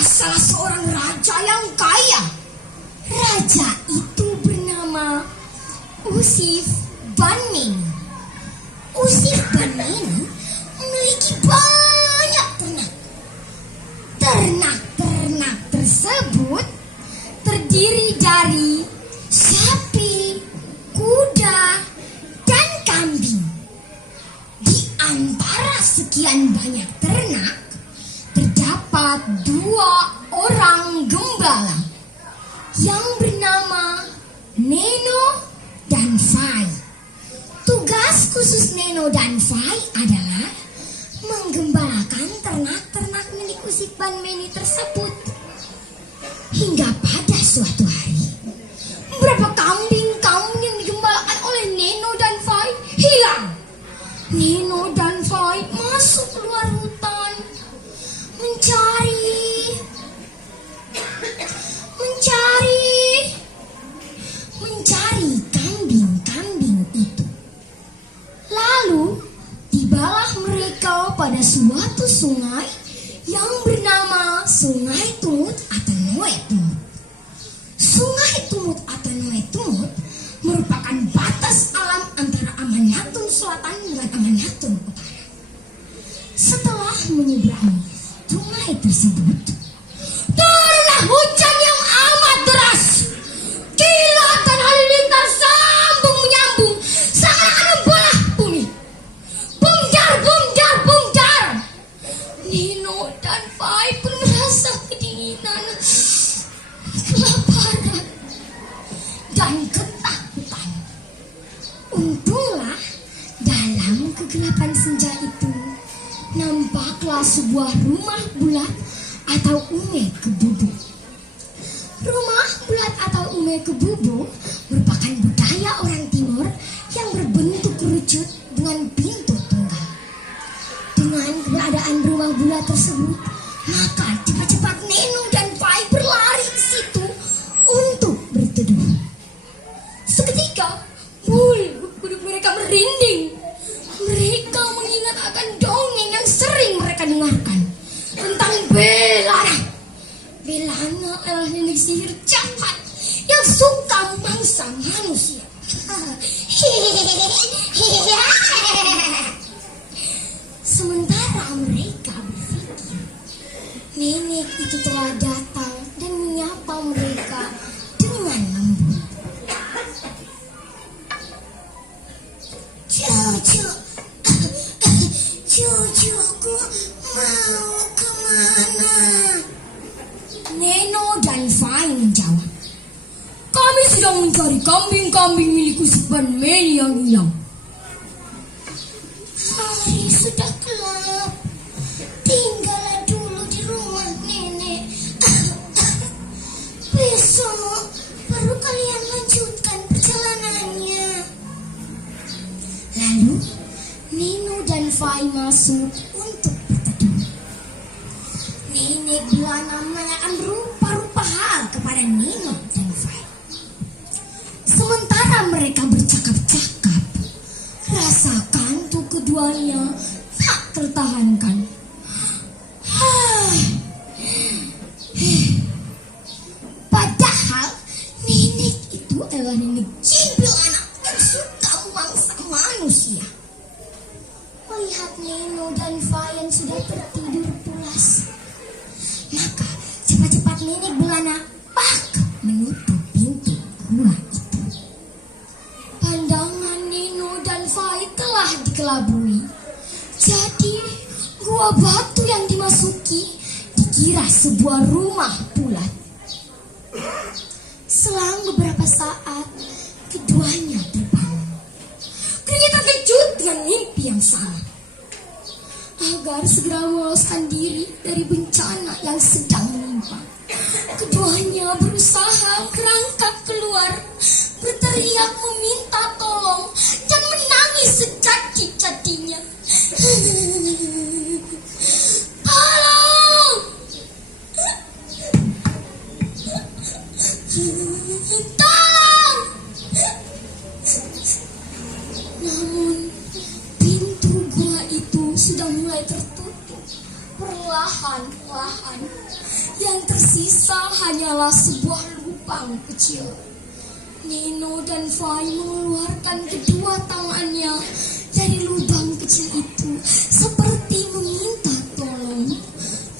adalah salah seorang raja yang kaya. Raja itu bernama Usif Banmin. Usif Banmin memiliki banyak ternak. Ternak-ternak tersebut terdiri dari sapi, kuda, dan kambing. Di antara sekian banyak ternak, terdapat 2 orang gembala yang bernama Neno dan Fai. Tugas khusus Neno dan Fai adalah menggembalakan ternak-ternak milik Usif Banmin tersebut. Hingga pada suatu hari, beberapa kambing-kambing yang digembalakan oleh Neno dan Fai hilang. Neno dan Fai masuk keluar hutan mencari kambing-kambing itu. Lalu tibalah mereka pada suatu sungai yang bernama Sungai Tumut atau Noe Tumut. Sungai Tumut atau Noe Tumut merupakan batas alam antara Amanatun Selatan dan Amanatun Utara. Setelah menyeberangi sungai tersebut, turunlah hujan yang amat deras. Kilat dan halilintar sambung menyambung seakan membelah bumi. Bumjar, bumjar, bumjar. Nino dan Fai pun merasa kedinginan, kelaparan, dan ketakutan. Untunglah dalam kegelapan senja itu nampaklah sebuah rumah bulat atau ume kebubu. Rumah bulat atau ume kebubu merupakan budaya orang timur yang berbentuk kerucut dengan pintu tunggal. Dengan keberadaan rumah bulat tersebut, maka cepat-cepat Neno dan Fai berlari ke situ untuk berteduh. Seketika, bulu kuduk mereka merinding. Mereka mengingat akan dongeng yang sering mereka dengarkan tentang Belana. Belana adalah nenek sihir jahat yang suka memangsa manusia. Sementara mereka berpikir, nenek itu telah datang dan menyapa mereka dengan lembut. Cucuku mau kemana? Neno dan Fai menjawab, kami sedang mencari kambing-kambing milik Usif Banmin yang hilang. Hari sudah gelap, tinggallah dulu di rumah nenek. Besok baru kalian lanjutkan perjalanannya. Lalu Nino dan Fai masuk untuk berteduh. Nenek Belana menanyakan rupa-rupa hal kepada Nino dan Fai. Sementara mereka bercakap-cakap, rasa kantuk keduanya tak tertahankan. Padahal nenek itu adalah nenek jimbel anak yang suka memangsa manusia. Melihat Neno dan Fai yang sudah tertidur pulas, maka cepat-cepat nenek Belana menutup pintu gua itu. Pandangan Neno dan Fai telah dikelabui. Jadi gua batu yang dimasuki dikira sebuah rumah bulat. Selang beberapa saat, keduanya terbangun. Ternyata terkejut dengan mimpi yang sama. Agar segera meloloskan diri dari bencana yang sedang menimpa, keduanya berusaha merangkak keluar, berteriak meminta tolong dan menangis sejadi-jadinya. Tolong! Tolong! Namun pintu gua itu sudah mulai tertutup perlahan-lahan. Yang tersisa hanyalah sebuah lubang kecil. Neno dan Fai mengeluarkan kedua tangannya dari lubang kecil itu seperti meminta tolong.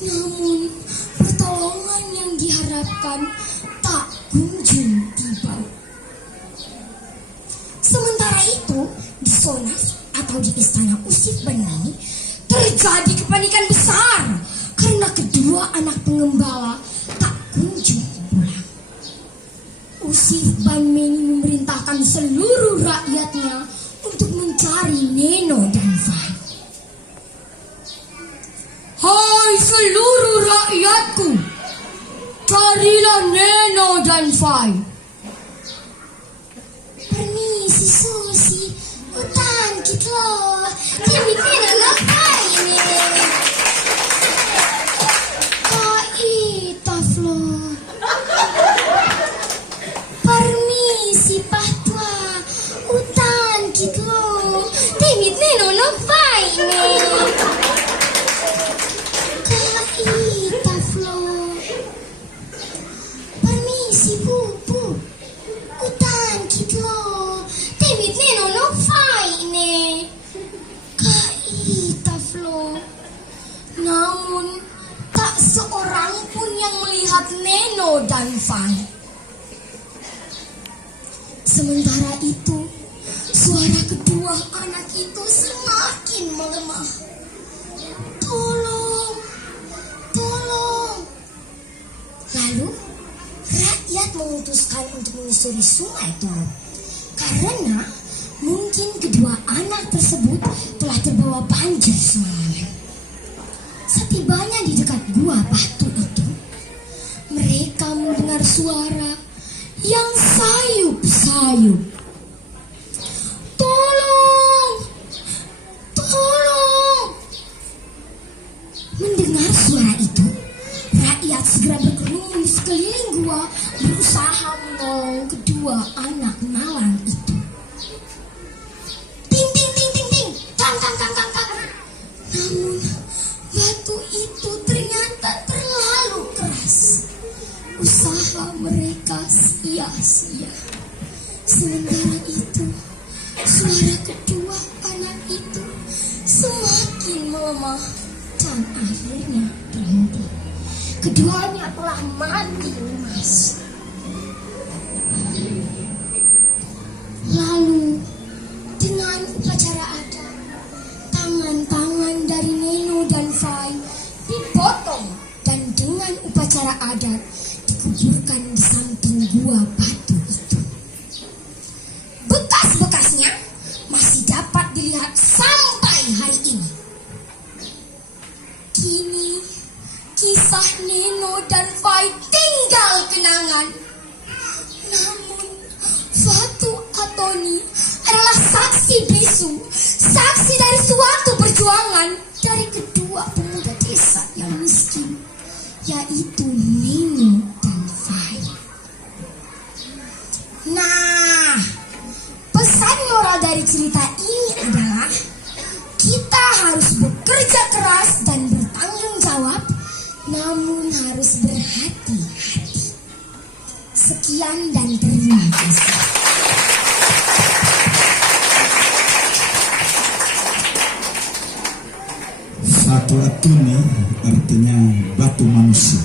Namun pertolongan yang diharapkan tak kunjung tiba. Sementara itu di Sonas atau di istana Usif Banmini terjadi kepanikan besar karena kedua anak pengembala tak kunjung pulang. Usif Banmini memerintahkan seluruh rakyatnya untuk mencari Neno dan Fai. Hai seluruh rakyatku, carilah Neno dan Fai. Permisi Susi, hutan kita jadi Neno dan Fai ini. Kaita Flo. Permisi Pahtua, hutan kita jadi Neno dan Fai ini. Kaita Flo. Permisi Pupu, hutan kita jadi Neno dan Fai ini. Kaita Flo. Namun tak seorang pun yang melihat Neno dan Fai. Sementara itu, suara kedua anak itu semakin melemah. Tolong, tolong. Lalu, rakyat memutuskan untuk menyusuri sungai Toro. Karena mungkin kedua anak tersebut telah terbawa banjir semalaman. Setibanya di dekat gua batu itu, mereka mendengar suara yang sayup-sayup. Tolong, tolong. Mendengar suara itu, rakyat segera berkerumun di sekeliling gua berusaha menolong kedua anak malang itu. Ting ting ting ting ting, kang kang kang kang kang. Namun batu itu ternyata terlalu keras. Usaha mereka sia-sia. Sementara itu, suara kedua anak itu semakin melemah dan akhirnya berhenti. Keduanya telah mati lemas. Lalu, dengan upacara adat, tangan-tangan dari Neno dan Fai dipotong dan dengan upacara adat dikuburkan di samping gua batu itu. Bekas-bekasnya masih dapat dilihat sampai hari ini. Kini kisah Neno dan Fai tinggal kenangan. Namun Fatu Atoni adalah saksi bisu, saksi dari suatu perjuangan dari kedua pemuda desa yang miskin, yaitu Neno dan Fai. Nah, pesan moral dari cerita ini adalah kita harus bekerja keras dan bertanggung jawab, namun harus berhati-hati. Sekian dan terima kasih. Fatu Atuni artinya batu manusia.